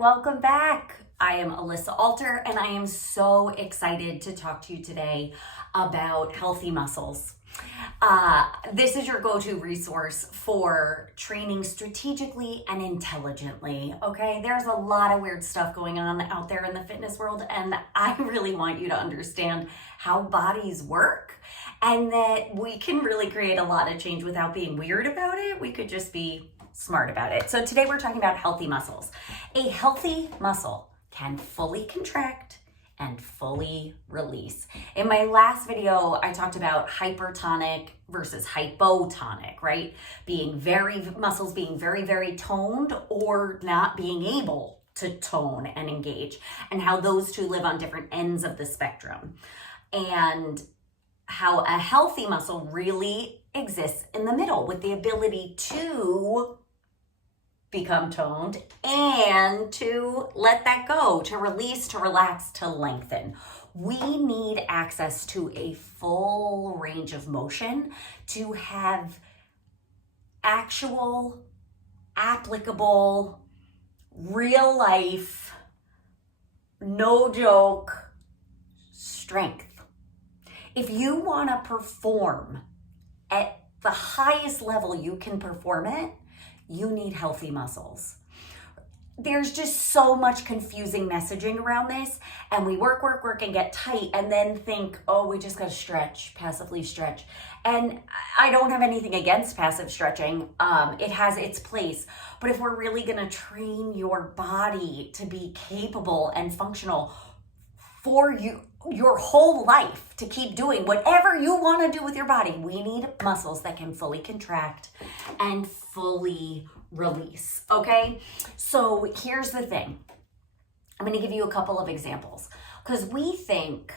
welcome back. I am Alissa Alter, and I am so excited to talk to you today about healthy muscles. This is your go-to resource for training strategically and intelligently, okay? There's a lot of weird stuff going on out there in the fitness world, and I really want you to understand how bodies work and that we can really create a lot of change without being weird about it. We could just be smart about it. So today we're talking about healthy muscles. A healthy muscle can fully contract and fully release. In my last video, I talked about hypertonic versus hypotonic, right? Muscles being very, very toned or not being able to tone and engage, and how those two live on different ends of the spectrum. And how a healthy muscle really exists in the middle with the ability to become toned and to let that go, to release, to relax, to lengthen. We need access to a full range of motion to have actual, applicable, real life, no joke strength. If you want to perform at the highest level you can perform it, you need healthy muscles. There's just so much confusing messaging around this, and we work and get tight and then think, oh, we just gotta stretch, passively stretch. And I don't have anything against passive stretching. It has its place. But if we're really gonna train your body to be capable and functional for your whole life, to keep doing whatever you want to do with your body, we need muscles that can fully contract and fully release, okay? So here's the thing. I'm going to give you a couple of examples because we think,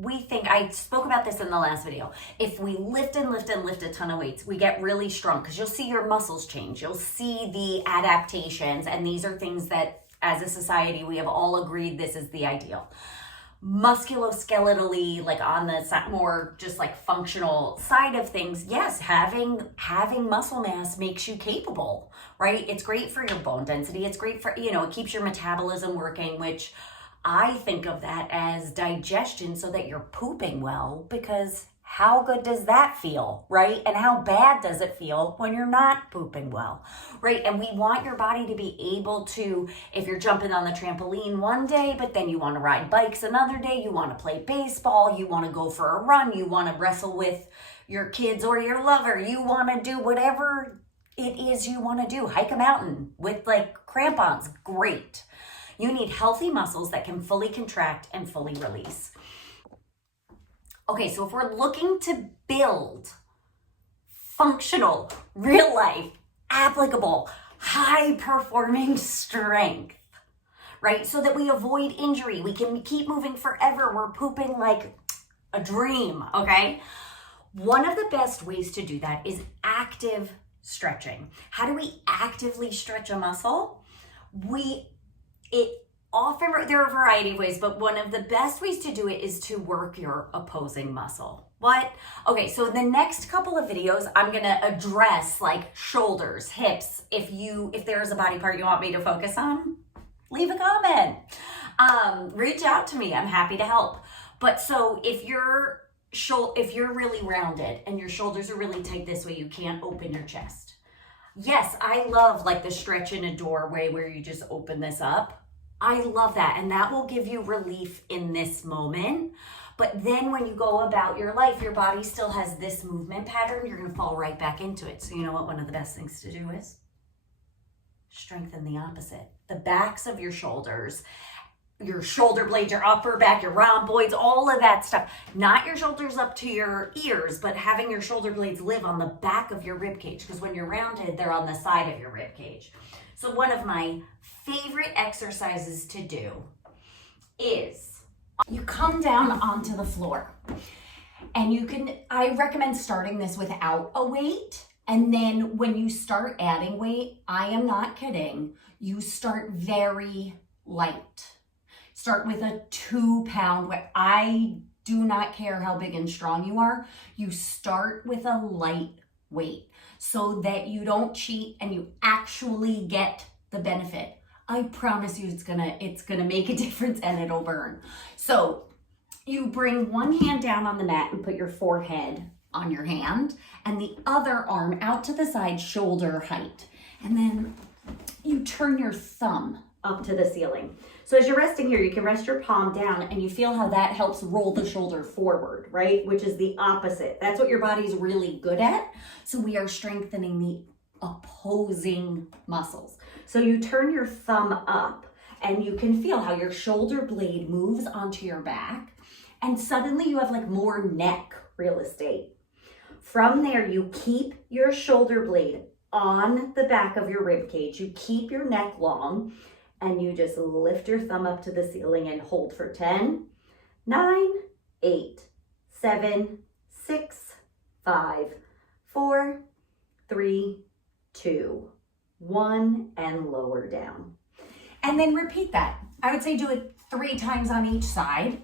I spoke about this in the last video. If we lift a ton of weights, we get really strong because you'll see your muscles change. You'll see the adaptations, and these are things that as a society, we have all agreed this is the ideal. Musculoskeletally, like on the more just like functional side of things, yes, having muscle mass makes you capable, right? It's great for your bone density. It's great for, it keeps your metabolism working, which I think of that as digestion so that you're pooping well, because how good does that feel, right? And how bad does it feel when you're not pooping well, right? And we want your body to be able to, if you're jumping on the trampoline one day, but then you want to ride bikes another day, you want to play baseball, you want to go for a run, you want to wrestle with your kids or your lover, you want to do whatever it is you want to do, hike a mountain with like crampons, great. You need healthy muscles that can fully contract and fully release. Okay, so if we're looking to build functional, real life, applicable, high-performing strength, right? So that we avoid injury, we can keep moving forever, we're pooping like a dream, okay? One of the best ways to do that is active stretching. How do we actively stretch a muscle? There are a variety of ways, but one of the best ways to do it is to work your opposing muscle. What? Okay, so in the next couple of videos, I'm gonna address like shoulders, hips. If there's a body part you want me to focus on, leave a comment. Reach out to me, I'm happy to help. But so if you're really rounded and your shoulders are really tight this way, you can't open your chest. Yes, I love like the stretch in a doorway where you just open this up. I love that, and that will give you relief in this moment. But then when you go about your life, your body still has this movement pattern, you're gonna fall right back into it. So you know what one of the best things to do is? Strengthen the opposite. The backs of your shoulders, your shoulder blades, your upper back, your rhomboids, all of that stuff. Not your shoulders up to your ears, but having your shoulder blades live on the back of your rib cage, because when you're rounded, they're on the side of your rib cage. So one of my favorite exercises to do is you come down onto the floor, and I recommend starting this without a weight. And then when you start adding weight, I am not kidding, you start very light. Start with a 2-pound weight. I do not care how big and strong you are. You start with a light weight so that you don't cheat and you actually get the benefit. I promise you it's gonna make a difference and it'll burn. So you bring one hand down on the mat and put your forehead on your hand and the other arm out to the side, shoulder height. And then you turn your thumb up to the ceiling. So as you're resting here, you can rest your palm down and you feel how that helps roll the shoulder forward, right? Which is the opposite. That's what your body's really good at. So we are strengthening the opposing muscles. So you turn your thumb up and you can feel how your shoulder blade moves onto your back and suddenly you have like more neck real estate. From there, you keep your shoulder blade on the back of your rib cage. You keep your neck long and you just lift your thumb up to the ceiling and hold for 10, 9, 8, 7, 6, 5, 4, 3, 2, 1, and lower down. And then repeat that. I would say do it 3 times on each side.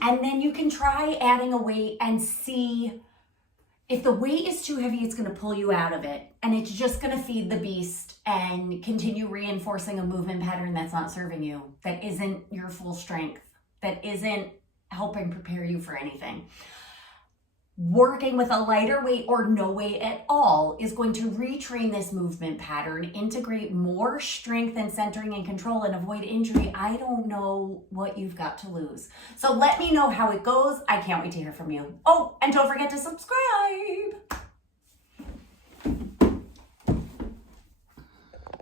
And then you can try adding a weight and see if the weight is too heavy, it's going to pull you out of it. And it's just going to feed the beast and continue reinforcing a movement pattern that's not serving you, that isn't your full strength, that isn't helping prepare you for anything. Working with a lighter weight or no weight at all is going to retrain this movement pattern, integrate more strength and centering and control, and avoid injury. I don't know what you've got to lose. So let me know how it goes. I can't wait to hear from you. Oh, and don't forget to subscribe.